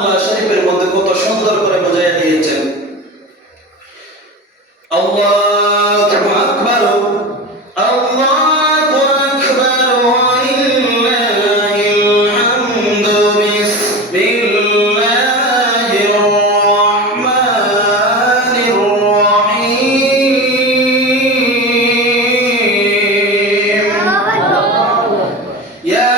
কালামুল্লাহ শরীফের মধ্যে কত সুন্দর করে বোঝাইয়া দিয়েছেন। আল্লাহু আকবার, আল্লাহু আকবার, ওয়ালিল্লাহিল হামদু, বিসমিল্লাহির রাহমানির রহিম। ইয়া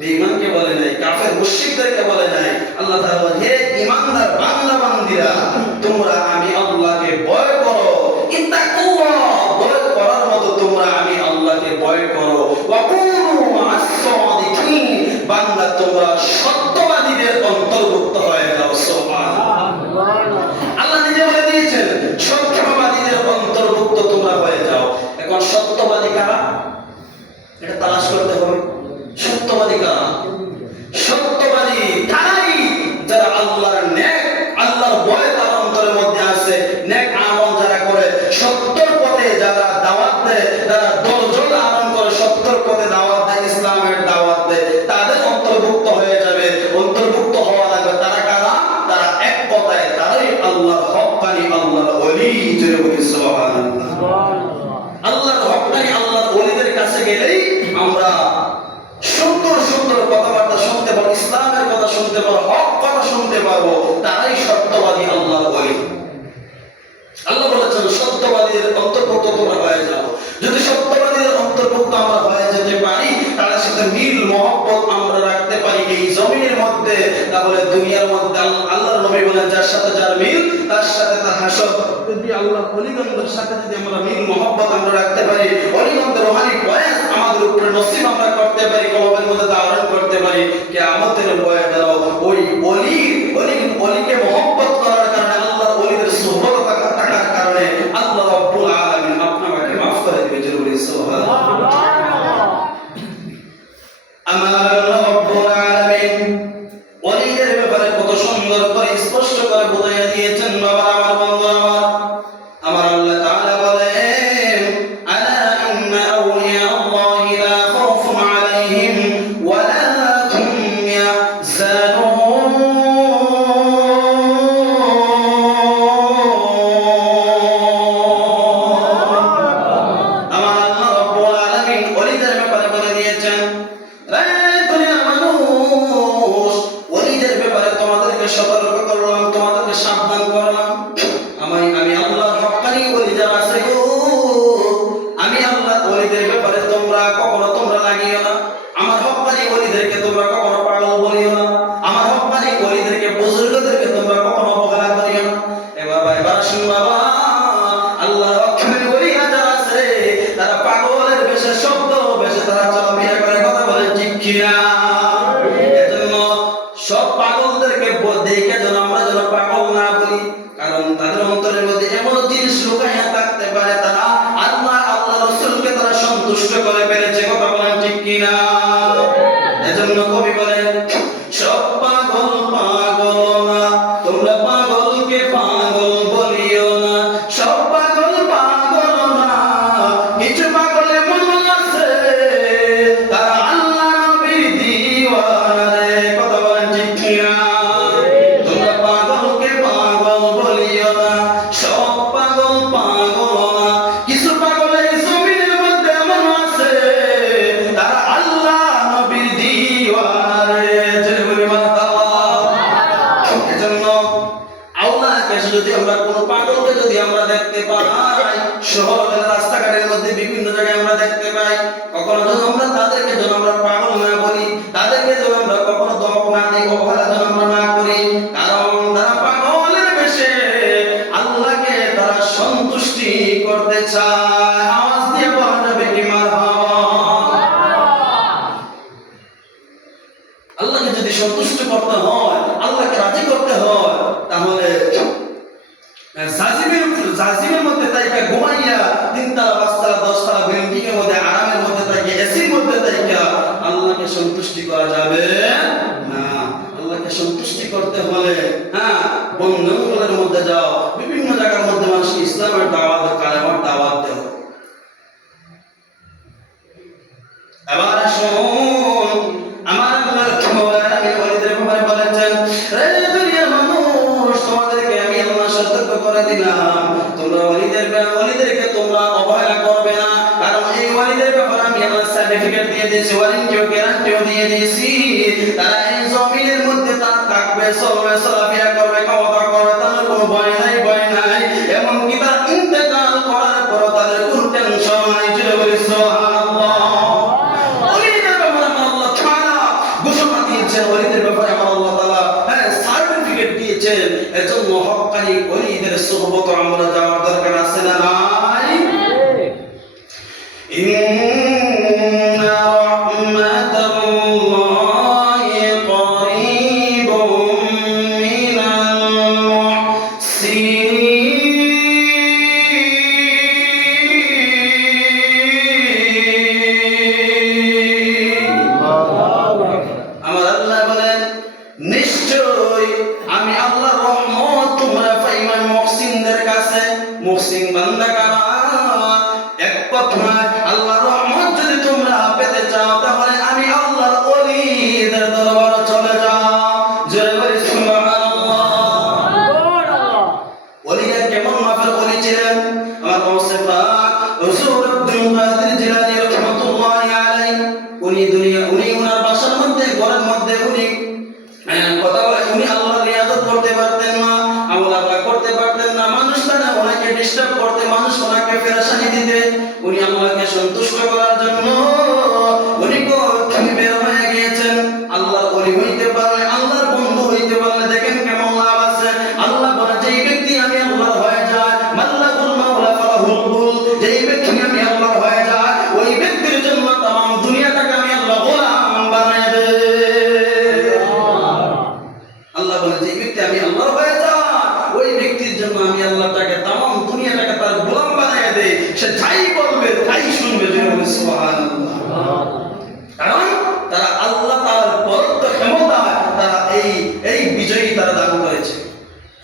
বেঈমানকে বলে নাই, কাফের মুশরিকদেরকে বলে নাই। আল্লাহ তাআলা বলেন, হে ঈমানদার বান্দা বান্দীরা, তোমরা আমি আল্লাহকে ভয় করো। ইত্তাকুল্লাহ, ভয় করার মতো তোমরা আমি আল্লাহকে ভয় করো। ওয়া কুনু মা'আস সাদিকিন, বান্দা তোমরা সত্যবাদীদের অন্তর্ভুক্ত হয়ে যাও। সুবহানাল্লাহ, আল্লাহ নিজে বলে দিয়েছেন সত্যবাদীদের অন্তর্ভুক্ত তোমরা হয়ে যাও। এখন সত্যবাদী কারা এটা তালাশ করতে হবে। সত্যবাদী কারা? সত্যবাদী তারাই যারা আল্লাহর নেক, আল্লাহর ভয় তার অন্তরের মধ্যে আছে, নেক আমল যারা করে, সত্যের পথে যারা দাওয়াত দেয়, যারা দলজল আরম্ভ করে সত্যের পথে দাওয়াত দেয়, ইসলামের দাওয়াত দেয়, তাদের অন্তর্ভুক্ত হয়ে যাবে। অন্তর্ভুক্ত হওয়া লাগবে। তারা কারা? তারা এক কথায় তারাই আল্লাহর হক্কানি, আল্লাহর ওলি। জোরে বলি সুবহানাল্লাহ। আল্লাহর হক্কানি, আল্লাহর ওলিদের কাছে গেলেই আমরা সুন্দর সুন্দর কথাবার্তা শুনতে পারবো, ইসলামের কথা শুনতে পারবো, হক কথা শুনতে পারবো। তারাই সত্যবাদী, আল্লাহর ওলি। আল্লাহ বলেছেন সত্যবাদীদের অন্তর্ভুক্ত তোমরা হয়ে যাও। যদি সত্যবাদীদের অন্তর্ভুক্ত আমরা হয়ে যেতে পারি, তার সাথে মিল মহব্বত আমরা রাখতে পারি এই জমিনের মধ্যে, তাহলে দুনিয়ার মধ্যে আল্লাহর নবী বলেন যার সাথে যার মিল তার সাথে তার হাসর। যদি আল্লাহর ওলিগণদের সাথে যদি আমরা মিল মহব্বত আমরা রাখতে পারি, ওলিগণদের রুহানি বয়ান আমাদের উপরে নসিব আমরা করতে পারি, কলবের মধ্যে ধারণ করতে পারি, কিয়ামতের ভয়ে দাঁড়াও ওই ওলিকে মহব্বত করার কারণে, আল্লাহর ওলিদের সুহবত থাকার কারণে আল্লাহ রাব্বুল আলামিন আপনাকে মাফ করে দিবেন। জরুরি সুবহানাল্লাহ। আমার আল্লাহ রাব্বুল আলামিন ওলিদের ব্যাপারে কত সুন্দর করে স্পষ্ট করে বোঝাইয়া দিয়েছেন। বাবা আমার, বন্ধু আমার, আল্লাহ তাআলা বলেন, আলা ইন্না আউলিয়া আল্লাহি লা খাউফুন আলাইহিম ওয়া লা হুম ইয়াহজানুন। আমার আল্লাহ রাব্বুল আলামিন ওলিদের ব্যাপারে বলে দিয়েছেন, সতর্ক করলাম, তোমাদেরকে সাবধান করলাম। আমি আল্লাহর হক্কানি ওলি যারা আছে গো, আমি আল্লাহ ওলিদের ব্যাপারে তোমরা কখনো তোমরা লাগিও না। আমার হক্কানি ওলিদেরকে তোমরা কখনো পাগল বলিও না। আমার হক্কানি ওলিদেরকে, বুজুর্গদেরকে তোমরা কখনো অবহেলা করিও না। এবার শুন বাবা, আল্লাহর হক্কানি ওলি যারা আছে তারা পাগলের বেশে, শব্দ বেশে তারা চলাফেরা করে, কথা বলে ঠিক কিনা? এজন্য সব পাগলদেরকে দেখে যেন আমরা যেন পাগল না বলি, কারণ তাদের অন্তরের মধ্যে এমন জিনিস লুকাইয়া থাকতে পারে, তারা আল্লাহ রাসূলকে তারা সন্তুষ্ট করে ফেলেছে। কথা বলেন ঠিক কিনা? এজন্য কবি বলেন, সব পাগল পাগল না, তোমরা পাগলকে পাগল বলিও না। সব পাগল পাগল না, কিছু পাগল এমন আছে তারা আল্লাহ নবীর দিওয়ানা রে। কথা বলেন ঠিক কিনা? তোমরা পাগলকে পাগল বলিও না, সব পাগল পাগল না, কিছু পাগল এই জমিনের মধ্যে এমন আছে তারা আল্লাহ নবীর দিওয়ানা। যদি সন্তুষ্ট করতে হয়, আল্লাহকে রাজি করতে হয়, তাহলে জাজিমের মধ্যে তাইকা ঘুমাইয়া 3 তলা 5 তলা 10 তলা বিল্ডিং এর মধ্যে আরামের মধ্যে তাইকা এসির মধ্যে তাইকা আল্লাহকে সন্তুষ্টি করা যাবে না। আল্লাহকে সন্তুষ্টি করতে হলে বন্ধনগুলোর মধ্যে যাও, বিভিন্ন জায়গার মধ্যে মানুষকে ইসলামের দাওয়াত, কালেমার দাওয়াত দাও। এবার শুনুন, আমার আল্লাহ ওলিদের ব্যাপারে বলেছেন, রে দুনিয়ার মানুষ, তোমাদেরকে আমি আল্লাহ সতর্ক করে দিলাম, তোমরা ওলিদেরকে তোমরা অবহেলা করবে না। কারণ এই ওলিদের ব্যাপারে আমি আল্লাহ সার্টিফিকেট দিয়ে দিয়েছি, ওয়ারেন্টিও গ্যারান্টিও দিয়ে দিয়েছি। তারা এই জমিনের মধ্যে তারা থাকবে, চলবে, চলাফেরা করবে, ক্ষমতা করবে, তাদের কোনো ভয় নাই, ভয় নাই। এমনকি তারা ইন্তেকাল করার পর তাদের কোনো টেনশন নাই। জুড়ে বলি সুবহানাল্লাহ। ওলিদের ব্যাপারে আল্লাহ তাআলা ঘোষণা দিয়েছেন, ওলিদের ব্যাপারে আল্লাহ তাআলা সার্টিফিকেট দিয়েছেন। এজন্য হক্কানি ওলিদের সুহবত আমরা যাওয়ার দরকার আছে না নাই? ইন্না রাহমাতাল্লাহি করিবুম মিনাল মুহসিনিন। আমার আল্লাহ বলেন, নিশ্চয় আমি আল্লাহর রহমত তোমরা পাইবা মুহসিনদের কাছে। মুহসিন বান্দা কারা? এক কথায় আল্লাহর রহমত যদি তোমরা পেতে চাও, তাহলে আমি আল্লাহর ওলিদের দরবারে চলে যাও। জয় বলি সুবহানাল্লাহ। ওলিরা কেমন মাপের ওলি ছিলেন? আমার গাউসে পাক হুজুর আব্দুল কাদের জিলানী রাহমাতুল্লাহি আলাইহি, উনি ওনার বাসার মধ্যে, ঘরের মধ্যে উনি কথা বলে, উনি আল্লাহর রিয়াজত করতে পারতেন না, আমল আল্লাহ করতে পারতেন না। মানুষ তারা ওনাকে ডিস্টার্ব করতে, মানুষ ওনাকে পেরেশানি দিতে, উনি আল্লাহকে সন্তুষ্ট করার জন্য উনি কোথায় বের হয়ে গিয়েছেন। আল্লাহর ওলি হইতে পারলে, আল্লাহর বন্ধু হইতে পারলে দেখেন কেমন লাভ আছে। আল্লাহ বলে, যেই ব্যক্তি আমি আল্লাহর হয়ে যায়, মাল্লাকুল মাওলা ফালাহুল বুল, যেই ব্যক্তি আমি আল্লাহর হয়ে যায়, ওই ব্যক্তির জন্য तमाम দুনিয়াটাকে আমি আল্লাহ গোলাম বানায় দেই। আল্লাহ বলে, যে ব্যক্তি আমি আল্লাহর হয়ে যায়, ওই ব্যক্তির জন্য আমি আল্লাহ তাকে तमाम দুনিয়াটাকে তার গোলাম বানায় দেই। সে যাই বলবে তাই শুনবে। সুবহানাল্লাহ। কারণ তারা আল্লাহ তার পরত্ব ক্ষমতা, তারা এই বিজয়ী তারা দান করেছে।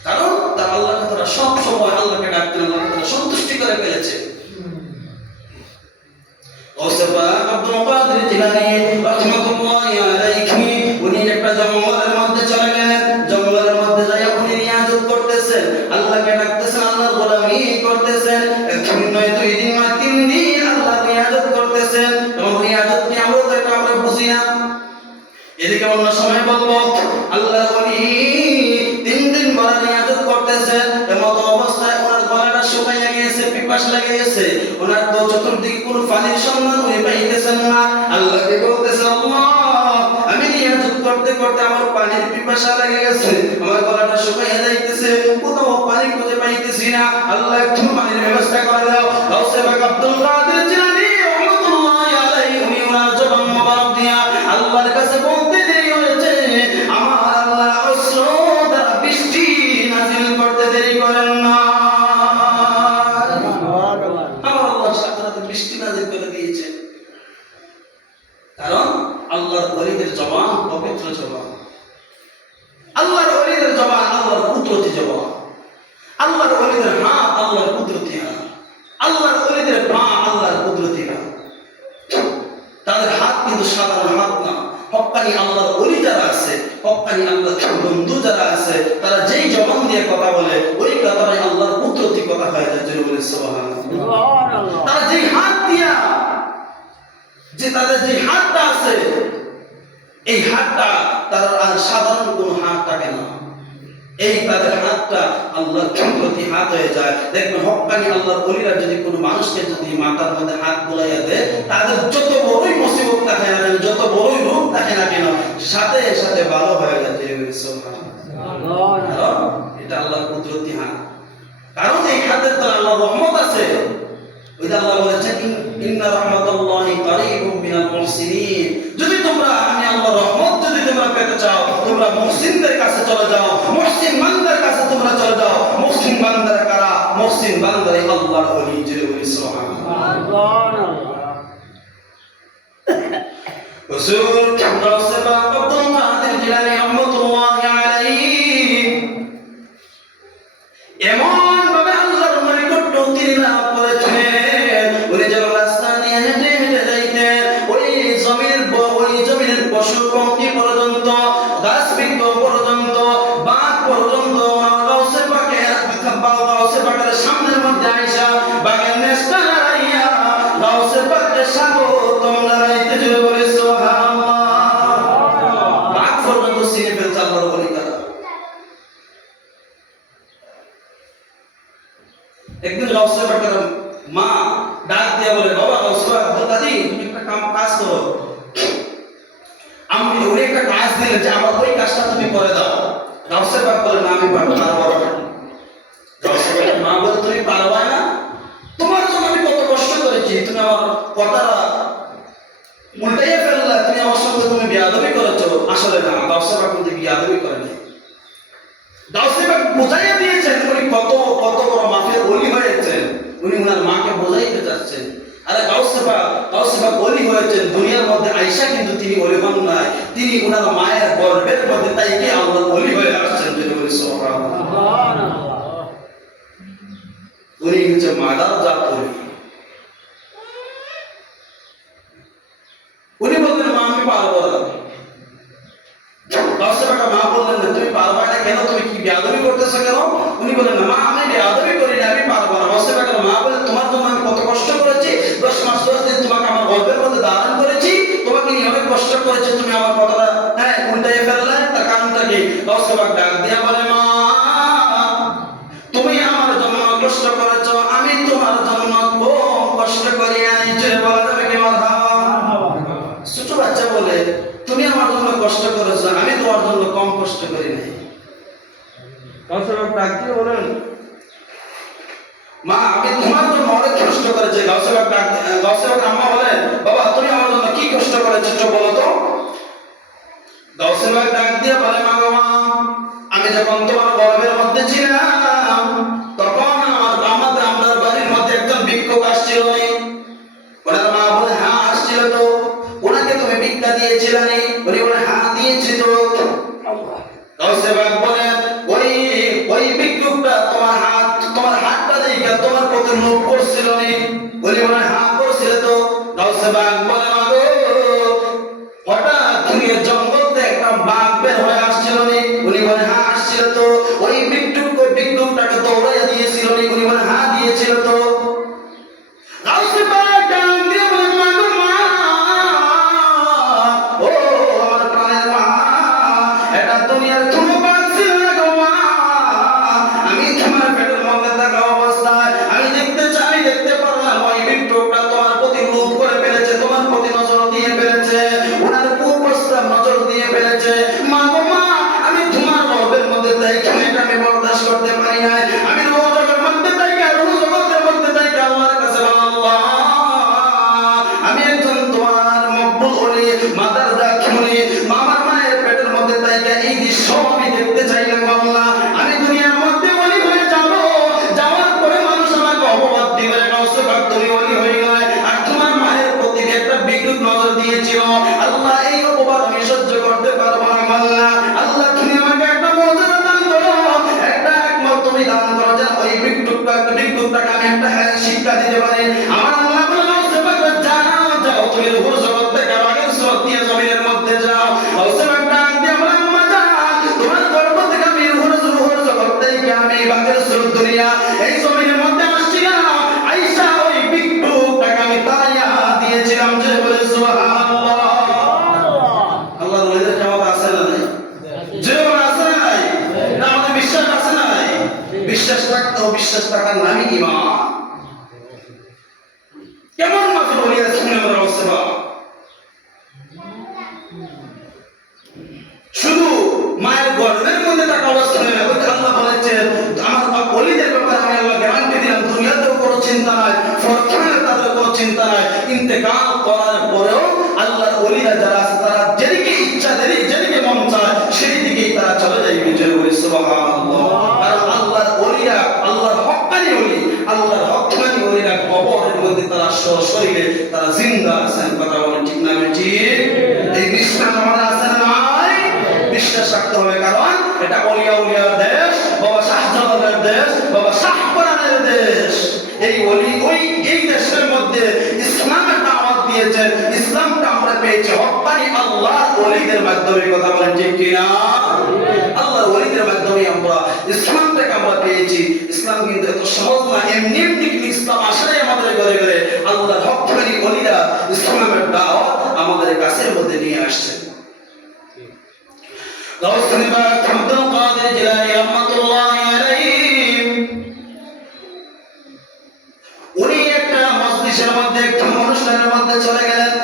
কারণ তারা আল্লাহকে, তারা সব সময় আল্লাহকে ডাকতেন, আল্লাহকে তারা সন্তুষ্টি করে ফেলেছে। আব্দুল কাদের জিলানী রাহমাতুল্লাহি আলাইহি, উনি একটা জঙ্গলের মধ্যে চলে গেলেন। জঙ্গলের মধ্যে যাই উনি রিয়াজত করতেছেন, আল্লাহকে ডাকতেছেন, আল্লাহর গোলামি করতেছেন। একদিন নয়, 2 দিন নয়, 3 দিন আল্লাহর রিয়াজত করতেছেন। এবং রিয়াজত কি আমরা বুঝি না। এদিকে অন্য সময় বলবো, আল্লাহর ওলি 3 দিন ভরা রিয়াজত করতেছেন। এমন অবস্থায় ওনার গলাটা শুকাইয়া গিয়েছে, পিপাসা লেগে গেছে। ওনার তো চতুর্দিকে কোনো পানির সন্ধান উনি পাইতেছেন না। আল্লাহকে বলতেছেন, আল্লাহ, আমি রিয়াজত করতে করতে আমার পানির পিপাসা লেগে গেছে, আমার গলাটা শুকাইয়া যাইতেছে, কোথাও পানি খুঁজে পাইতেছি না। আল্লাহ একটু পানির ব্যবস্থা করে দাও। গাউসে পাক আব্দুল কাদের জিলানী রাহমাতুল্লাহি আলাইহি, উনি ওনার জবান মোবারক দিয়া আল্লাহর কাছে বলতে দেরি হয়েছে, আমার আল্লাহ অশ্রু দ্বারা বৃষ্টি নাজিল করতে দেরি করেন না। আমার আল্লাহ সাথে বৃষ্টি নাজিল করে দিয়েছে। কারণ আল্লাহর ওলিদের জবান পবিত্র জবান, আল্লাহর ওলিদের জবান আল্লাহর কুদরতি জবান, আল্লাহর ওলিদের হাত আল্লাহর কুদরতি হাত, আল্লাহর ওলিদের পা আল্লাহর কুদরতি পা। তাদের হাত কিন্তু সাধারণ হাত না। হক্কানি আল্লাহর ওলি যারা আছে, হক্কানি আল্লাহর বন্ধু যারা আছে, তারা যেই জবান দিয়ে কথা বলে, ওই কথাটাই আল্লাহর কুদরতি কথা হয়ে যায়। জোরে বলে সুবহানাল্লাহ। তারা যেই হাত দিয়া, যে তাদের যে হাতটা আছে, এই হাতটা তার আর সাধারণ কোনো হাত থাকে না। এই তাদের হাতটা আল্লাহর কুদরতি হাত হয়ে যায়। দেখবেন হক্কানি আল্লাহর ওলিরা যদি কোনো মানুষকে যদি মাথার মধ্যে হাত বুলাইয়া দেয়, তাদের যত বড়ই মুসিবত থাকে না কেন, যত বড়ই রোগ থাকে না কেন, সাথে সাথে ভালো হয়ে যায়। সুবহানাল্লাহ। এটা আল্লাহর কুদরতি হাত। কারণ এই হাতের দ্বারা আল্লাহর রহমত আছে। ওই যে আল্লাহ বলেছেন, ইন্না রাহমাতাল্লাহি কারীবুম মিনাল মুহসিনিন। যদি তোমরা আমি আল্লাহর রহমত যদি তোমরা পেতে চাও তোমরা মুহসিনদের কাছে চলে যাও, মুহসিন বান্দার কাছে তোমরা চলে যাও। মুহসিন বান্দারা কারা? মুহসিন বান্দারাই আল্লাহর ওলি। জোরে বলি সুবহানাল্লাহ। হুজুর গাউসে পাক আব্দুল কাদের জিলানী রাহমাতুল্লাহি আলাইহি এমন ভাবে আল্লাহর নৈকট্য তিনি লাভ করেছেন, উনি যখন রাস্তা দিয়ে হেঁটে হেঁটে যাইতেন ওই জমিনের পশু পঙ্খি পর্যন্ত, গাছ বৃক্ষ পর্যন্ত, বাঘ পর্যন্ত গাউসে পাকের সামনের মধ্যে আইসা বাঘের নেশটা হারাইয়া গাউসে পাকের স্বাগতম জানাইতে জোরে বলে সুবহানাল্লাহ। বাঘ পর্যন্ত চিনে ফেলছে আল্লাহর ওলি কারা। একদিন গাউসে পাকের মা ডাক দিয়ে বলে, বাবা গাউসে পাক আব্দুল কাদের তুমি একটা কাজ করো, আমি ওই একটা কাজ দিলে যে আমার ওই কাজটা তুমি করে দাও। গাউসে পাক বলে, না আমি পারবো না। গাউসে পাকের মা বলে, তুমি পারবা না? তোমার জন্য আমি কত কষ্ট করেছি, তুমি আমার কথাটা উল্টাইয়ে ফেললা, তুমি আমার সঙ্গে তুমি বেয়াদবি করেছো। আসলে না, গাউসে পাক কিন্তু বেয়াদবি করেনি। গাউসে পাক বুঝাইয়া দিয়েছেন উনি কত বড় মাফের ওলি হয়েছেন, উনি ওনার মাকে বোঝাইতে চাচ্ছেন। আরে গাউসে পাক ওলি হয়েছেন দুনিয়ার মধ্যে আইসা, কিন্তু তিনি ওলি হন নাই, তিনি ওনার মায়ের গর্ভের মধ্যে তাইকে আল্লাহ ওলি হয়ে আসছেন। যদি বলি সুবহানাল্লাহ। উনি হচ্ছে মাদার জাত ওলি। উনি বললেন, মা আমি পারবো না। গাউসে পাক মা বললেন, না তুমি পারবা না কেন, তুমি কি বেয়াদবি করতেছো কেন? উনি বললেন, না মা আমি বেয়াদবি করি না, আমি পারবো না। গাউসে পাকের মা বললেন, তোমার জন্য আমি কত কষ্ট করেছি, 10 মাস 10 দিন তোমাকে আমার গর্ভের মধ্যে ধারণ করেছি, তোমাকে নিয়ে অনেক কষ্ট করেছি, তুমি আমার কথাটা উল্টাইয়ে ফেললে, তার কারণটা কি? গাউসে পাক ডাক দিয়া বলে, মা তুমি আমার জন্য কষ্ট করেছো, আমি তোমার জন্য কম কষ্ট করি নাই। জোরে বলা যাবে কি মারহাবা? ছোট বাচ্চা বলে, তুমি আমার জন্য কষ্ট করেছো, আমি তোমার জন্য কম কষ্ট করি নাই। গাউসে পাক ডাক দিয়ে বলেন, মা আমি তোমার জন্য অনেক কষ্ট করেছি। গাউসে পাক আম্মা বলেন, বাবা তুমি আমার জন্য কি কষ্ট করেছো তো বলো তো। গাউসে পাক ডাক দিয়ে বলে, মা গো মা, আমি যখন তোমার গর্ভের মধ্যে ছিলাম তখন আমাদের বাড়ির মধ্যে একজন ভিক্ষুক আসছিল। ওনার মা বলে, হ্যাঁ আসছিল তো, ওনাকে তুমি ভিক্ষা দিয়েছিলে? উনি বলে, হ্যাঁ দিয়েছি তো। গাউসে পাক বলেন, ওই ভিক্ষুকটা তোমার হাতটা দেখে তোমার প্রতি লোভ করছিল? উনি বলে, হ্যাঁ করছিল তো। গাউসে পাক বলে, মা গো হঠাৎ তুমি জঙ্গল থেকে একটা বাঘ বের হয়ে আসছিল? উনি বলে, হ্যাঁ আসছিল তো। ওই ভিক্ষুকটাকে দৌড়াইয়া দিয়েছিল? উনি বলে, হ্যাঁ দিয়েছিল তো। গাউসে পাক ডাক দিয়ে বলে, মা গো মা, ও আমার প্রাণের মা, এটা দুনিয়ার কোনো বাঘ ছিল না গো মা। আমি তোমার পেটের মধ্যে থাকা অবস্থায় আমি দেখতে পারলাম ওই ভিক্ষুকটা তোমার প্রতি লোভ করে ফেলেছে, তোমার প্রতি নজর দিয়ে ফেলেছে, ওনার কুপ্রস্তাব নজর দিয়ে ফেলেছে। মা গো মা, আমি তোমার গর্ভের মধ্যে থেকে এটা আমি বরদাস্ত করতে পারি নাই। আমি রোহ জগতের মধ্যে থেকে আল্লাহর কাছে আল্লাহ, আমি একজন তোমার মকবুল ওলি, মাদার জাত ওলি, আমার মায়ের পেটের মধ্যে থেকে এই দৃশ্য আমি দেখতে চাইলাম আল্লাহ। আমি দুনিয়ার মধ্যে ওলি হয়ে যাব, যাওয়ার পরে মানুষ আমাকে অপবাদ দিবে, গাউসে পাক তুমি ওলি হয়ে গেলে, আর তোমার মায়ের প্রতি একটা বিদ্যুৎ নজর দিয়েছিল আল্লাহ, এই অপবাদ আমি সহ্য করতে পারবো না আল্লাহ। আল্লাহ তুমি আমাকে একটা মর্যাদা দান করো, একটা একমত তুমি দান করো, যেন ওই ভিক্ষুকটাকে আমি একটা শিক্ষা দিতে পারি। আমার আল্লাহ বলে, গাউসে পাক যাও তুমি রূহুর জগৎ থেকে বাগের সুরত দিয়ে জমিনের মধ্যে যাও। গাউসে পাক ডাক দিয়ে বলে, আম্মা যান, তোমার গর্ভ থেকে আমি রূহুর জগৎ থেকে আমি বাগের সুরত দুনিয়া এই জমিনের মধ্যে আসছিলাম, আইসা ওই ভিক্ষুকটাকে আমি তাড়িয়া দিয়েছিলাম। যে বলে সুবহানাল্লাহ। আল্লাহর ওলিদের জবাব আছে না নাই? যে আছে না নাই? না আমাদের বিশ্বাস আছে না নাই? বিশ্বাস রাখতে হবে, বিশ্বাস রাখার নামই ঈমান। কেমন মাফি বলি শুনে আমরা গাউসে পাক শুধু মায়ের গর্ভের মধ্যে টাকা অবস্থানে না, আল্লাহ বলেছেন আমার ওলিদের ব্যাপারে আমি আল্লাহ গ্যারান্টি দিলাম, দুনিয়াতেও কোনো চিন্তা নাই, পরকালে তাদের কোনো চিন্তা নাই, ইন্তেকাল করার পরেও আল্লাহর ওলিরা যারা আছে তারা যেদিকে ইচ্ছা যেদিকে মন চায় সুবহানাল্লাহ। কারণ আল্লাহর ওলিরা, আল্লাহর হক্কানি ওলি, আল্লাহর হক্কানি ওলিরা কবরের মধ্যে তারা সশরীরে তারা জিন্দা আছেন। কথা বলেন ঠিক না ঠিক? এই বিশ্বাস আমাদের আছে না নাই? বিশ্বাস রাখতে হবে, কারণ এটা ওলিয়া উলিয়ার দেশ, বাবা শাহজালালের দেশ, বাবা শাহপরানের দেশ। এই ওলি ওই এই দেশের মধ্যে ইসলামের দাওয়াত দিয়েছেন। ইসলামটা আমরা পেয়েছি হক্কানি আল্লাহর ওলিদের মাধ্যমে। কথা বলেন ঠিক কিনা? আল্লাহর ওলিদের মাধ্যমে আমরা ইসলামটাকে আমরা পেয়েছি। ইসলাম কিন্তু এত সহজ না, এমনি এমনি ইসলাম আসলে আমাদের ঘরে ঘরে আল্লাহর হক্কানি ওলিরা ইসলামের দাওয়াত আমাদের কাছের মধ্যে নিয়ে আসছে। গাউসুল বাক আব্দুল কাদের জিলানী রাহমাতুল্লাহি আলাইহি উনি একটা মজলিসের মধ্যে, একটা অনুষ্ঠানের মধ্যে চলে গেলেন,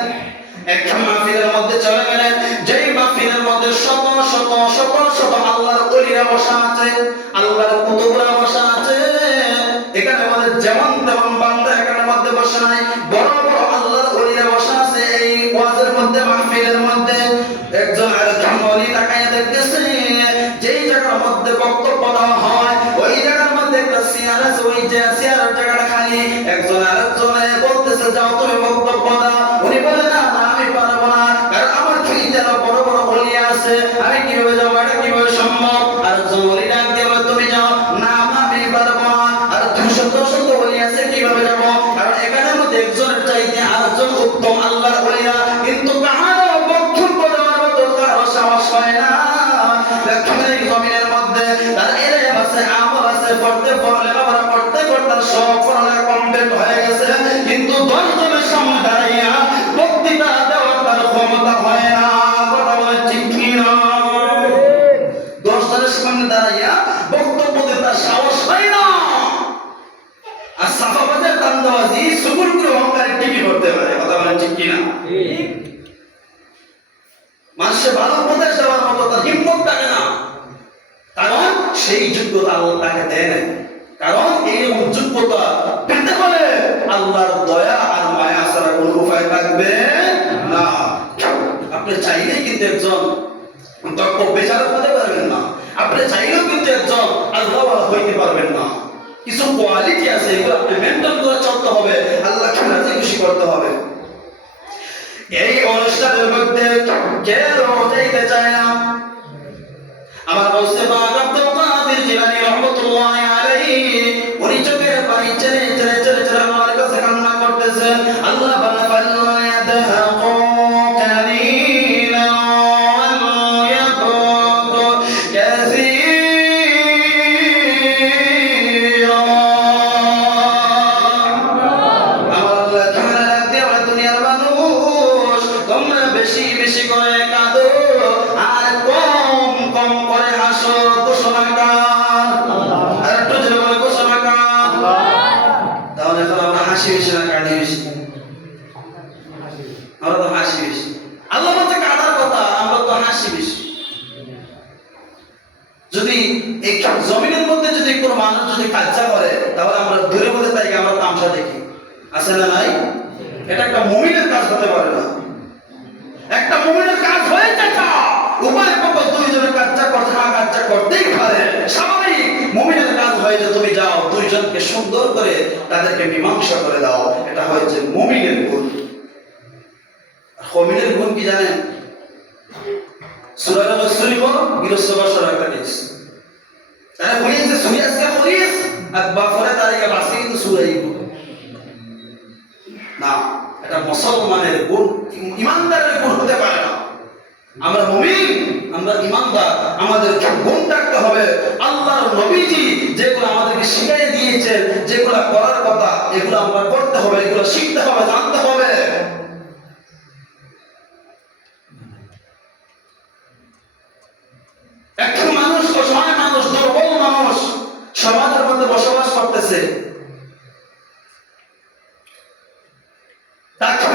একটা মাহফিলের মধ্যে চলে গেলেন। যেই মাহফিলের মধ্যে শত শত শত শত আল্লাহর ওলিরা বসা আছে, আল্লাহর কুতুবরা বসা আছে। এখানে আমাদের যেমন তেমন বান্দা এখানে মধ্যে বসা নাই, বড় বড় আল্লাহর ওলিরা বসা আছে এই ওয়াজের মধ্যে, মাহফিলের মধ্যে। একজন আরেকজন ওলি তাকায় দেখতেছে, যেই জায়গার মধ্যে বক্তব্য দেওয়া হয় ওই জায়গার মধ্যে একটা চেয়ার আছে, ওই যে চেয়ারের জায়গাটা খালি। একজন আরেকজনে বলতেছে যাও তুমি বক্তব্য দাও। উনি বলে না না আমি পারবো না, কারণ আমার খিলিতে বড় বড় ওলি আছে, আমি কিভাবে যাবো, এটা কিভাবে সম্ভব? আরেকজন ওলি ডাক দিয়ে বলে তুমি যাও। না আমি পারবো না। আর 200 ওলি আছে, কিভাবে যাবো? কারণ এখানের মধ্যে একজনের চাইতে আরেকজন উত্তম আল্লাহর ওলিরা, কিন্তু কাহারও বক্তব্য দেওয়ার মতো কারো সাহস হয় না। দেখেন এই জমিনের মধ্যে তার এলেম আছে, আমল আছে, পড়তে পড়লে আমরা পড়তে পড়তে সব পড়ালেখা কমপ্লিট হয়ে গেছে, কিন্তু 10 জনের সামনে দাঁড়াইয়া বক্তৃতা দেওয়ার তার ক্ষমতা হয় না। কথা বলে ঠিক কিনা? 10 জনের সামনে দাঁড়াইয়া বক্তব্য দিতে তার সাহস হয় না। আর সাফাবাজের দান্দাবাজি সুকুর করে অহংকারে টিকি করতে পারে। কথা বলে ঠিক কিনা? মানুষের ভালো উপদেশ দেওয়ার মতো তার হিম্মত থাকে না, কারণ সেই যোগ্যতা আল্লাহ তাকে দেয় না। কারণ এই যোগ্যতা পেতে হলে আল্লাহর দয়া আর মায়া ছাড়া কোনো উপায় থাকবে না। আপনি চাইলেই কিন্তু একজন দক্ষ বেচারক হতে পারবেন না, আপনি চাইলেও কিন্তু একজন আল্লাহওয়ালা হইতে পারবেন না। কিছু কোয়ালিটি আছে, এগুলো আপনি মেনটেন করে চলতে হবে, আল্লাহকে রাজি খুশি করতে হবে। এই অনুষ্ঠানের মধ্যে কেউ যাইতে চায় না। আমার বলছে বাক আব্দুল কাদের জিলানী রাহমাতুল্লাহি আলাইহি উনি চোখের পানি ছেড়ে ছেড়ে ছেড়ে ছেড়ে আমার কাছে কান্না করতেছেন। আল্লাহ বলে ফাল্লায়াদহাকু কালিলা ওয়াল ইয়াকুতু কাসীরা। আল্লাহ তাআলা রাখতে হবে দুনিয়ার মানুষ, তোমরা বেশি বেশি করে কাঁদো আর কম কম করে হাসো। ঘোষণাকার আর একটু জোরে বলে ঘোষণাকার। তাহলে এখন আমরা হাসি বেশি না কাঁদি বেশি? আমরা তো হাসি বেশি। আল্লাহ বলতে কাঁদার কথা, আমরা তো হাসি বেশি। যদি এই জমিনের মধ্যে যদি কোনো মানুষ যদি কাজা করে, তাহলে আমরা দূরে বলে তাই আমরা তামসা দেখি, আছে না নাই? এটা একটা মুমিনের কাজ হতে পারে না। একটা মুমিনের কাজ হয়ে যায় উভয় পক্ষ দুইজনের কাজটা করতেই পারে, স্বাভাবিক। মুমিনের কাজ হয় যে তুমি যাও দুইজনকে সুন্দর করে তাদেরকে মীমাংসা করে দাও, এটা হয়েছে মুমিনের গুণ। মুমিনের গুণ কি জানেন? সূরা আল-মুসলিম গৃহস্থ ভাষার একটা হাদিস। তারা হয়েছে সূরা আল-মুসলিম আর বাফরে তারিখে বাসি কিন্তু সূরা না, এটা মুসলমানের গুণ, ইমানদারের গুণ হতে পারে না। আমরা মুমিন, আমরা ইমানদার, আমাদের গুণ থাকতে হবে। আল্লাহর নবীজি যেগুলো আমাদেরকে শিখিয়ে দিয়েছেন, যেগুলো করার কথা, এগুলো আমরা করতে হবে, এগুলো শিখতে হবে, জানতে হবে। একটা মানুষ, অসহায় মানুষ, দুর্বল মানুষ সমাজের মধ্যে বসবাস করতেছে, তাকে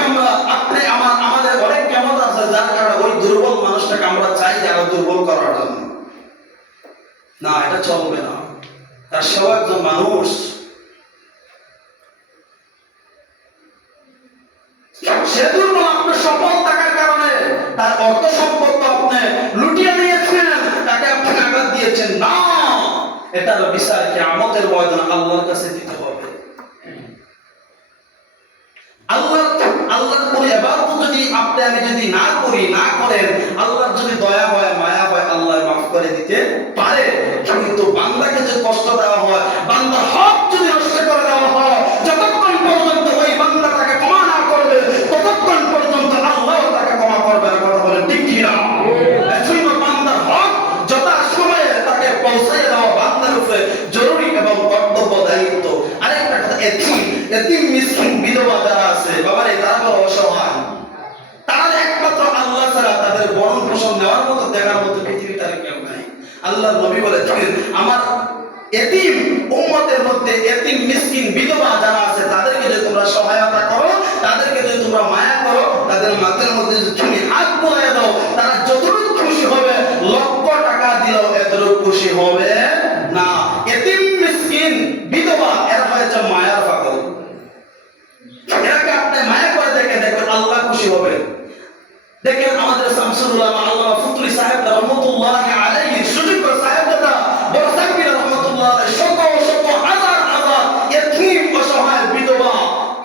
আমরা আমাদের অনেক কেমন আছে, যার কারণে ওই দুর্বল মানুষটাকে আমরা চাই যে আরো দুর্বল করার জন্য। না, এটা চলবে না। তার সব একজন মানুষ, সে দুর্বল। আপনার সফল থাকার কারণে তার অর্থ সম্পদ আপনি লুটিয়ে নিয়েছেন, তাকে আপনি আঘাত দিয়েছেন না। এটার বিচার কিয়ামতের ময়দানে আল্লাহর কাছে দিতে হবে। আল্লাহর কোন ইবাদত যদি আপনি আমি যদি না করি, না করেন, আল্লাহর যদি দয়া হয়, মায়া হয়, আল্লাহ মাফ করে দিতে পারে। কিন্তু বান্দাকে যে কষ্ট দেওয়া হয়, বান্দার হক যদি নষ্ট করে দেওয়া হয়, যতক্ষণ পর্যন্ত ওই বান্দা তাকে ক্ষমা না করবে, ততক্ষণ পর্যন্ত আল্লাহ তাকে ক্ষমা করবে না। কথা বলেন ঠিক কি না? এজন্য বান্দার হক যথাসময়ে তাকে পৌঁছায় দেওয়া বান্দার উপরে জরুরি এবং কর্তব্য, দায়িত্ব। আরেকটা কথা, এতিম মিসকিন বিধবা যারা আছে, বাবারে তারা বড় অসহায়, তারা একমাত্র আল্লাহ ছাড়া তাদের ভরণ পোষণ নেওয়ার মতো, দেখার মতো পৃথিবীতে আর কেউ নাই। আল্লাহর নবী বলেছেন, আমার এতিম উম্মতের মধ্যে এতিম মিসকিন বিধবা যারা আছে তাদেরকে যদি তোমরা সহায়তা করো, তাদেরকে যদি তোমরা মায়া করো, তাদের মাথার মধ্যে যদি তুমি হাত বুলিয়ে দাও, তারা যতটুকু খুশি হবে, লক্ষ টাকা দিলেও এতটুকু খুশি হবে না। এতিম মিসকিন বিধবা এরা হয়েছে মায়ার পাগল। এরাকে আপনি মায়া করে দেখেন, দেখবেন আল্লাহ খুশি হবে। দেখেন আমাদের শামসুল উলামা আল্লামা ফুতুলি সাহেব রাহমাতুল্লাহি আলাইহি, সুযোগ্য সাহেব দাদা বড় সাকিব রাহমাতুল্লাহ আলাইহি, শত শত হাজার হাজার এতিম অসহায় বিধবা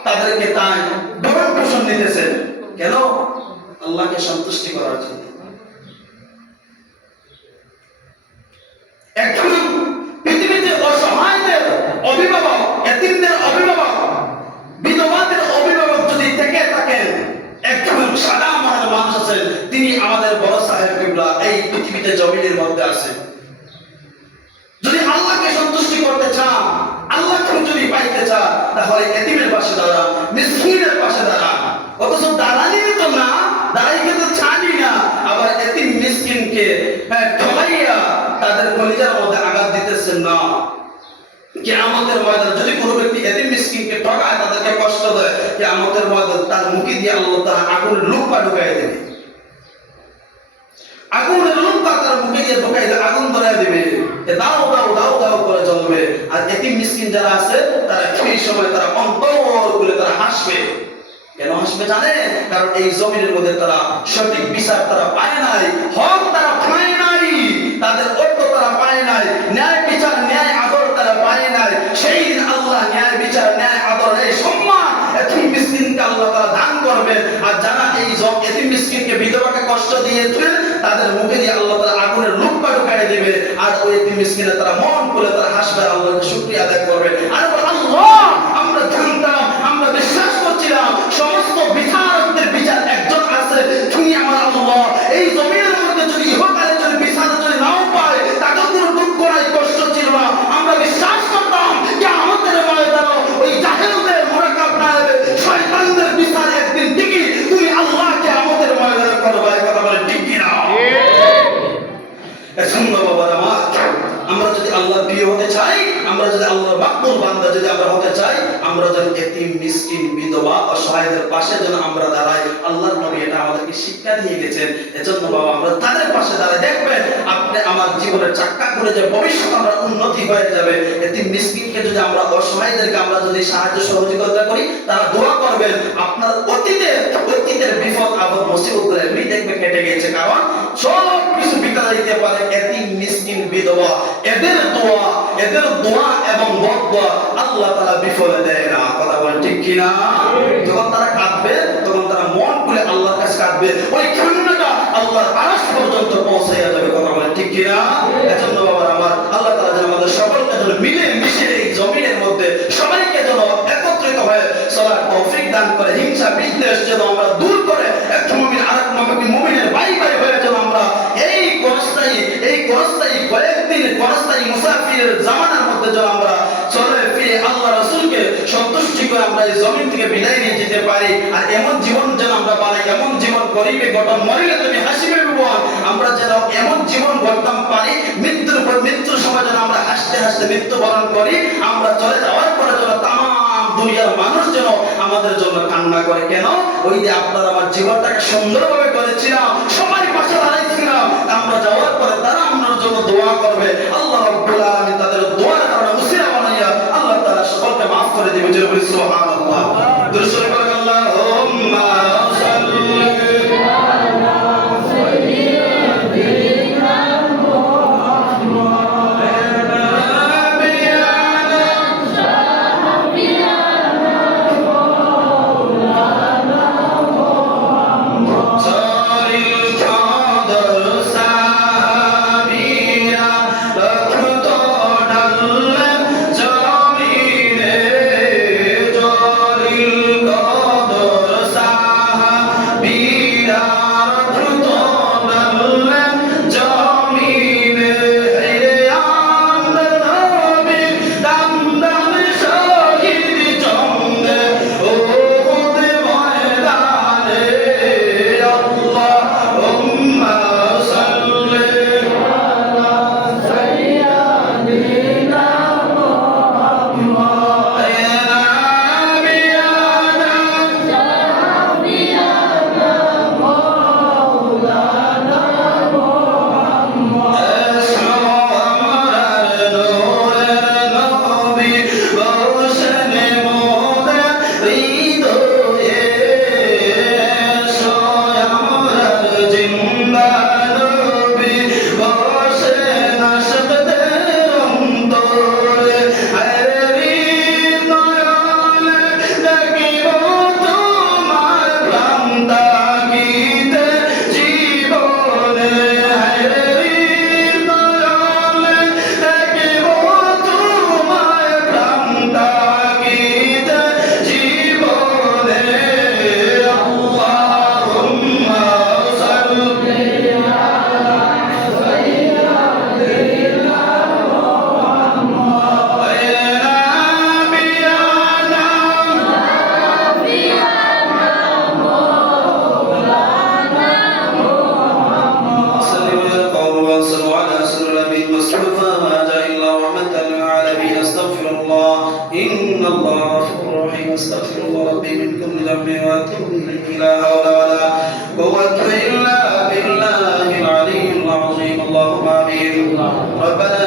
তাদেরকে তাই ভরণ পোষণ দিতেছেন। কেন? আল্লাহকে সন্তুষ্টি করার জন্য। এখন পৃথিবীতে অসহায়দের অভিভাবক, এতিমদের অভিভাবক, বিধবাদের অভিভাবক যদি থেকে থাকেন, একজন সাদা মহান মানুষ আছেন, তিনি আমাদের বড় সাহেব কিবলা এই পৃথিবীতে জমিনের মধ্যে আছেন। যদি আল্লাহকে সন্তুষ্টি করতে চান, আল্লাহকে যদি পাইতে চান, তাহলে এতিমের পাশে দাঁড়ান, মিসকিনের পাশে দাঁড়ান। অথচ দাঁড়ানি তো না, দাঁড়াইতে তো চানি না, আবার এতিম মিসকিনকে ঠকাইয়া তাদের কলিজার মধ্যে আঘাত দিতেছেন না। কিয়ামতের ময়দানে যদি কোনো ব্যক্তি এতিম মিসকিনকে ঠকায়, তাদেরকে কষ্ট দেয়, কিয়ামতের ময়দানে তার মুখে দিয়ে আল্লাহ তাআলা আগুনের লুপ্পা ঢুকাই দেবে। আগুনের লুপ্পা তার মুখে দিয়ে ঢুকাই দেবে, আগুন ধরায় দেবে, দাও দাও দাও দাও করে জ্বলবে। আর এতিম মিসকিন যারা আছে, তারা সেই সময় তারা অন্তর খুলে তারা হাসবে। কেন হাসবে জানে? কারণ এই জমিনের মধ্যে তারা সঠিক বিচার তারা পায় নাই, হক তারা পায় নাই, তাদের অর্থ তারা পায় নাই, ন্যায় বিচার ন্যায় আদর তারা পায় নাই। সেই দিন আল্লাহ ন্যায় বিচার ন্যায় আদর এই সম্মান এতিম মিসকিনকে আল্লাহ তাআলা দান করবে। আর যারা এই এতিম মিসকিনকে বিধবাকে কষ্ট দিয়েছে, তাদের মুখে দিয়ে আল্লাহ তাআলা আগুনের লুপ্পা ঢুকাই দেবে। আর ওই এতিম মিসকিনে তারা মন খুলে তারা হাসবে, আল্লাহকে শুকরিয়া আদায় করবে। আর আল্লাহ, আমরা জানতাম, আমরা বিশ্বাস করছিলাম সমস্ত বিচারকদের বিচার একজন আছে, তুমি আমার আল্লাহ। এই জমিনের মধ্যে যদি ইহকালে যদি বিচার যদি নাও পায়, তাকে কোনো দুঃখ নাই, কষ্ট ছিল না। আমরা বিশ্বাস করতাম যে আমাদের ময়দানে ওই জাহেলদের মুরাকাব না হবে, শয়তানদের বিচার একদিন ঠিকই তুমি আল্লাহকে আমাদের ময়দানে করবে। কথা বলে ঠিক কি না? এজন্য বাবার আমার, আমরা যদি আল্লাহর প্রিয় হতে চাই, আমরা যদি আল্লাহর মাকবুল বান্দা যদি আমরা হতে চাই, আমরা যেন এতিম মিসকিন বিধবা অসহায়দের পাশে যেন আমরা দাঁড়াই। আল্লাহর নবী এটা আমাদেরকে শিক্ষা দিয়ে গেছেন। এজন্য বাবা আমরা তাদের পাশে দাঁড়াই, দেখবেন আপনি আমার জীবনের চাক্কা করে যে ভবিষ্যৎ আমরা উন্নতি হয়ে যাবে। এতিম মিসকিনকে যদি আমরা, অসহায়দেরকে আমরা যদি সাহায্য সহযোগিতা করি, তারা দোয়া করবেন, আপনার অতীতের বিপদ আপদ মুসিবত এমনি দেখবে কেটে গেছে। কারণ সব কিছু বিকালে দিতে পারে এতিম মিসকিন বিধবা, এদের দোয়া এবং বদদোয়া আল্লাহ তাআলা বিফলে দেয় না। কথা বলেন ঠিক কি না? যখন তারা কাঁদবে, তখন তারা মন খুলে আল্লাহর কাছে কাঁদবে, ওই কান্নাটা আল্লাহর আরশ পর্যন্ত পৌঁছাইয়া যাবে। কথা বলেন ঠিক কি না? এজন্য বাবা আমার, আল্লাহ তাআলা যেন আমাদের সকলকে যেন মিলে মিশে এই জমিনের মধ্যে সবাইকে যেন একত্রিত হয়ে চলার তৌফিক দান করে, হিংসা বিদ্বেষ যেন আমরা দূর করে, এক মুমিন আরেক মুমিনের ভাই ভাই হয়ে যেন আমরা এই কয়েকদিন ক্ষণস্থায়ী মুসাফিরের জামানার মধ্যে যেন আমরা চলে ফিরে আল্লাহ রাসূলকে সন্তুষ্টি করে আমরা এই জমিন থেকে বিদায় নিয়ে যেতে পারি। আর এমন জীবন যেন আমরা পাই, এমন জীবন করিবে গঠন, মরিলে তুমি হাসিবে ভুবন। আমরা যেন এমন জীবন গঠন পারি, মৃত্যুর সময় যেন আমরা হাসতে হাসতে মৃত্যুবরণ করি। আমরা চলে যাওয়ার পরে যেন তাম দুনিয়ার মানুষ যেন আমাদের জন্য কান্না করে। কেন? ওই যে আপনারা আমার জীবনটাকে সুন্দরভাবে করেছিলাম, সবাই পাশে দাঁড়াইছিলাম, আমরা যাওয়ার পরে তারা আমার জন্য দোয়া করবে। আল্লাহ রাব্বুল আলামিন তাদের দোয়ার কারণে উসিলা বানাইয়া আল্লাহ তাআলা সকলকে মাফ করে দিবেন। জোরে বলি সুবহানাল্লাহ। দুরূদ শরীফ পড়েন, আল্লাহুম্মা সাল্লি আলা সাইয়্যিদিনা মুহাম্মদ। أستغفر ربي من كل ذنب وأتوب إليه لا حول ولا قوة إلا بالله العلي العظيم اللهم آمين ربنا